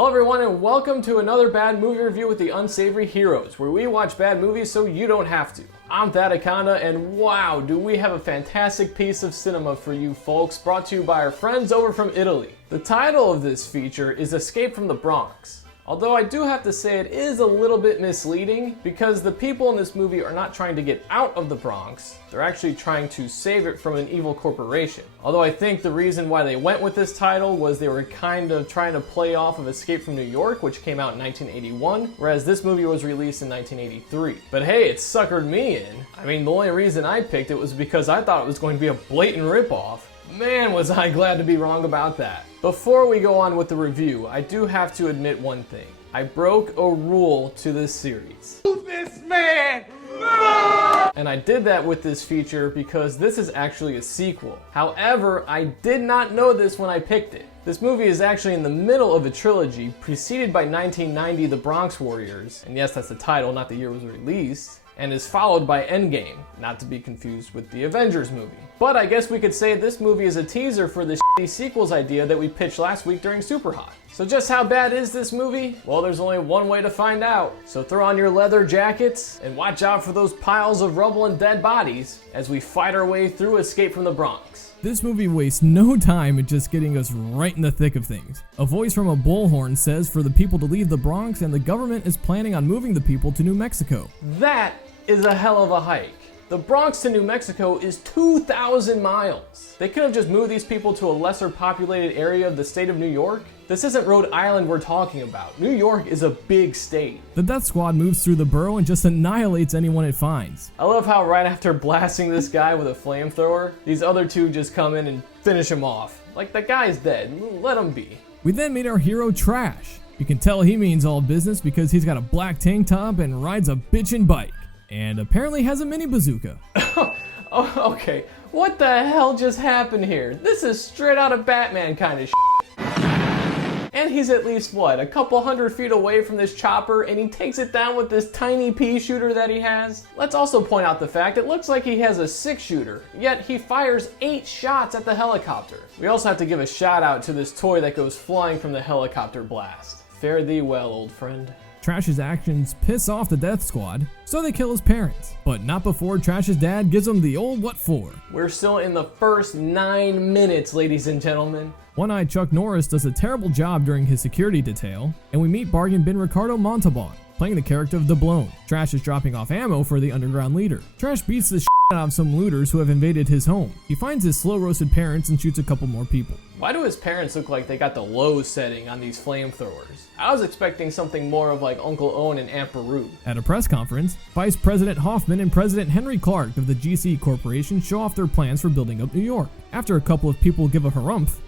Hello everyone and welcome to another bad movie review with the Unsavory Heroes, where we watch bad movies so you don't have to. I'm Thadakonda, and wow, do we have a fantastic piece of cinema for you folks, brought to you by our friends over from Italy. The title of this feature is Escape from the Bronx. Although I do have to say it is a little bit misleading, because the people in this movie are not trying to get out of the Bronx, they're actually trying to save it from an evil corporation. Although I think the reason why they went with this title was they were kind of trying to play off of Escape from New York, which came out in 1981, whereas this movie was released in 1983. But hey, it suckered me in. I mean, the only reason I picked it was because I thought it was going to be a blatant ripoff. Man, was I glad to be wrong about that. Before we go on with the review, I do have to admit one thing. I broke a rule to this series. This man! And I did that with this feature because this is actually a sequel. However, I did not know this when I picked it. This movie is actually in the middle of a trilogy, preceded by 1990 The Bronx Warriors, and yes, that's the title, not the year it was released, and is followed by Endgame, not to be confused with the Avengers movie. But I guess we could say this movie is a teaser for the shitty sequels idea that we pitched last week during Super Hot. So just how bad is this movie? Well, there's only one way to find out. So throw on your leather jackets and watch out for those piles of rubble and dead bodies as we fight our way through Escape from the Bronx. This movie wastes no time in just getting us right in the thick of things. A voice from a bullhorn says for the people to leave the Bronx, and the government is planning on moving the people to New Mexico. That is a hell of a hike. The Bronx to New Mexico is 2,000 miles. They could have just moved these people to a lesser populated area of the state of New York. This isn't Rhode Island we're talking about. New York is a big state. The death squad moves through the borough and just annihilates anyone it finds. I love how right after blasting this guy with a flamethrower, these other two just come in and finish him off. Like, that guy's dead, let him be. We then meet our hero Trash. You can tell he means all business because he's got a black tank top and rides a bitchin' bike. And apparently has a mini bazooka. Oh, okay, what the hell just happened here? This is straight out of Batman kind of shit. And he's at least, what, a couple hundred feet away from this chopper, and he takes it down with this tiny pea shooter that he has? Let's also point out the fact it looks like he has a 6-shooter, yet he fires 8 shots at the helicopter. We also have to give a shout out to this toy that goes flying from the helicopter blast. Fare thee well, old friend. Trash's actions piss off the death squad, so they kill his parents. But not before Trash's dad gives him the old what for. We're still in the first 9 minutes, ladies and gentlemen. One-eyed Chuck Norris does a terrible job during his security detail, and we meet bargain bin Ricardo Montalban, playing the character of Doubloon. Trash is dropping off ammo for the underground leader. Trash beats the shit out of some looters who have invaded his home. He finds his slow-roasted parents and shoots a couple more people. Why do his parents look like they got the low setting on these flamethrowers? I was expecting something more of like Uncle Owen and Aunt Beru. At a press conference, Vice President Hoffman and President Henry Clark of the GC Corporation show off their plans for building up New York. After a couple of people give a harumph,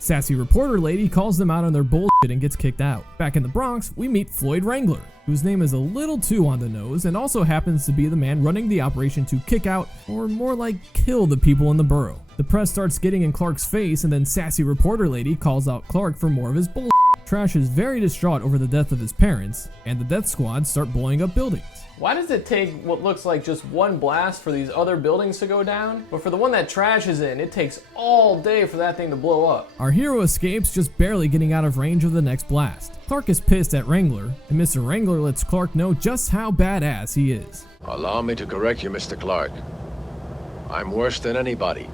sassy reporter lady calls them out on their bullshit and gets kicked out. Back in the Bronx, we meet Floyd Wrangler, whose name is a little too on the nose and also happens to be the man running the operation to kick out, or more like kill, the people in the borough. The press starts getting in Clark's face, and then sassy reporter lady calls out Clark for more of his bullshit. Trash is very distraught over the death of his parents, and the death squad start blowing up buildings. Why does it take what looks like just one blast for these other buildings to go down? But for the one that Trash is in, it takes all day for that thing to blow up. Our hero escapes, just barely getting out of range of the next blast. Clark is pissed at Wrangler, and Mr. Wrangler lets Clark know just how badass he is. Allow me to correct you, Mr. Clark. I'm worse than anybody.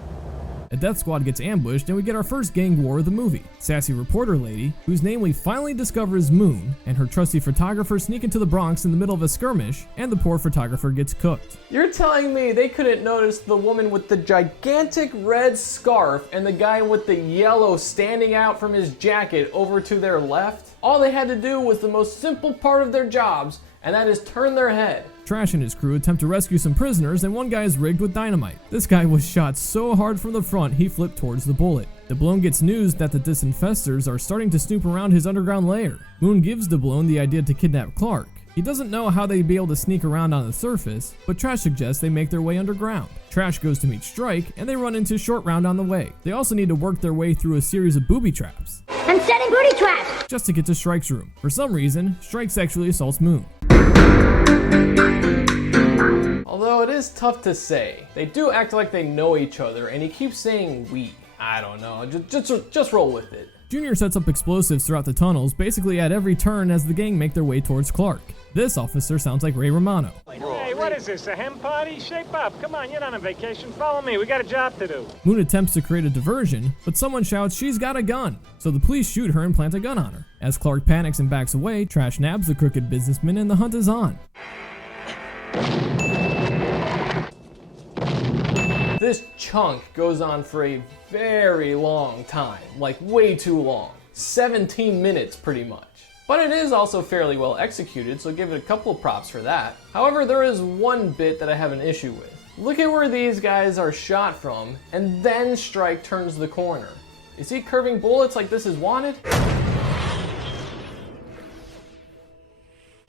A death squad gets ambushed, and we get our first gang war of the movie. Sassy reporter lady, whose name we finally discover is Moon, and her trusty photographer sneak into the Bronx in the middle of a skirmish, and the poor photographer gets cooked. You're telling me they couldn't notice the woman with the gigantic red scarf and the guy with the yellow standing out from his jacket over to their left? All they had to do was the most simple part of their jobs, and that is turn their head. Trash and his crew attempt to rescue some prisoners, and one guy is rigged with dynamite. This guy was shot so hard from the front he flipped towards the bullet. Doubloon gets news that the disinfestors are starting to snoop around his underground lair. Moon gives Doubloon the idea to kidnap Clark. He doesn't know how they'd be able to sneak around on the surface, but Trash suggests they make their way underground. Trash goes to meet Strike, and they run into Short Round on the way. They also need to work their way through a series of booby traps. I'm setting booty traps! Just to get to Strike's room. For some reason, Strike sexually assaults Moon. Although it is tough to say. They do act like they know each other, and he keeps saying we. I don't know, just roll with it. Junior sets up explosives throughout the tunnels, basically at every turn as the gang make their way towards Clark. This officer sounds like Ray Romano. Hey, what is this, a hen party? Shape up. Come on, you're not on vacation. Follow me. We got a job to do. Moon attempts to create a diversion, but someone shouts she's got a gun, so the police shoot her and plant a gun on her. As Clark panics and backs away, Trash nabs the crooked businessman and the hunt is on. This chunk goes on for a very long time, like way too long. 17 minutes pretty much. But it is also fairly well executed, so give it a couple of props for that. However, there is one bit that I have an issue with. Look at where these guys are shot from, and then Strike turns the corner. Is he curving bullets like this is wanted?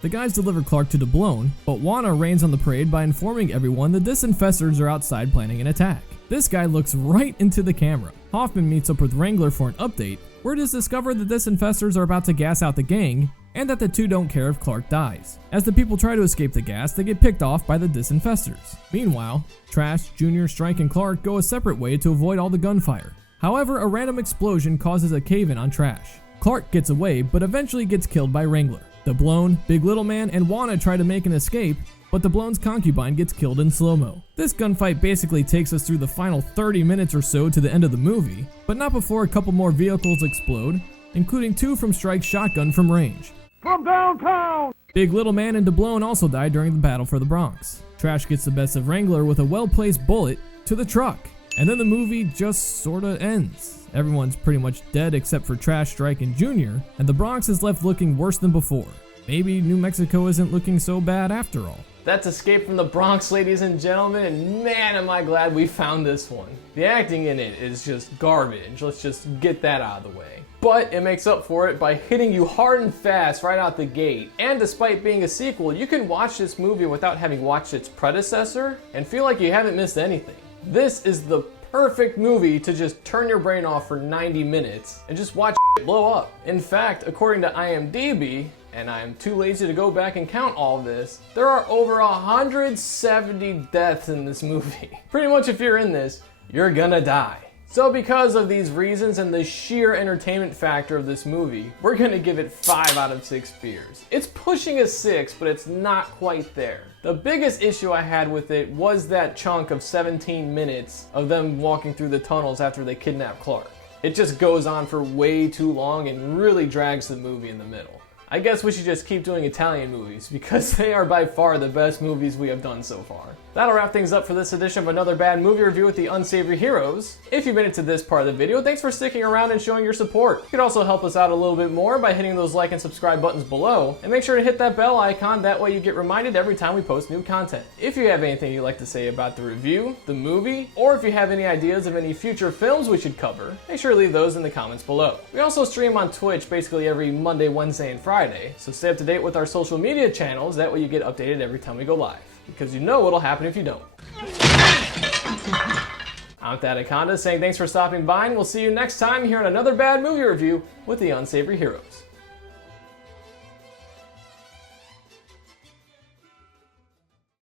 The guys deliver Clark to Doubloon, but Juana rains on the parade by informing everyone the disinfestors are outside planning an attack. This guy looks right into the camera. Hoffman meets up with Wrangler for an update, where it is discovered the disinfestors are about to gas out the gang, and that the two don't care if Clark dies. As the people try to escape the gas, they get picked off by the disinfestors. Meanwhile, Trash, Junior, Strike, and Clark go a separate way to avoid all the gunfire. However, a random explosion causes a cave-in on Trash. Clark gets away, but eventually gets killed by Wrangler. Doubloon, Big Little Man, and Juana try to make an escape, but Doubloon's concubine gets killed in slow-mo. This gunfight basically takes us through the final 30 minutes or so to the end of the movie, but not before a couple more vehicles explode, including two from Strike's shotgun from range. From downtown! Big Little Man and Doubloon also die during the battle for the Bronx. Trash gets the best of Wrangler with a well-placed bullet to the truck, and then the movie just sorta ends. Everyone's pretty much dead except for Trash, Strike, and Junior, and the Bronx is left looking worse than before. Maybe New Mexico isn't looking so bad after all. That's Escape from the Bronx, ladies and gentlemen, and man am I glad we found this one. The acting in it is just garbage, let's just get that out of the way. But it makes up for it by hitting you hard and fast right out the gate. And despite being a sequel, you can watch this movie without having watched its predecessor and feel like you haven't missed anything. This is the perfect movie to just turn your brain off for 90 minutes and just watch it blow up. In fact, according to IMDb, and I am too lazy to go back and count all of this, there are over 170 deaths in this movie. Pretty much if you're in this, you're gonna die. So because of these reasons and the sheer entertainment factor of this movie, we're gonna give it 5 out of 6 beers. It's pushing a 6, but it's not quite there. The biggest issue I had with it was that chunk of 17 minutes of them walking through the tunnels after they kidnap Clark. It just goes on for way too long and really drags the movie in the middle. I guess we should just keep doing Italian movies because they are by far the best movies we have done so far. That'll wrap things up for this edition of Another Bad Movie Review with the Unsavory Heroes. If you've made it to this part of the video, thanks for sticking around and showing your support. You can also help us out a little bit more by hitting those like and subscribe buttons below, and make sure to hit that bell icon, that way you get reminded every time we post new content. If you have anything you'd like to say about the review, the movie, or if you have any ideas of any future films we should cover, make sure to leave those in the comments below. We also stream on Twitch basically every Monday, Wednesday, and Friday, so stay up to date with our social media channels, that way you get updated every time we go live. Because you know what'll happen if you don't. I'm Thadaconda saying thanks for stopping by, and we'll see you next time here on another bad movie review with the Unsavory Heroes.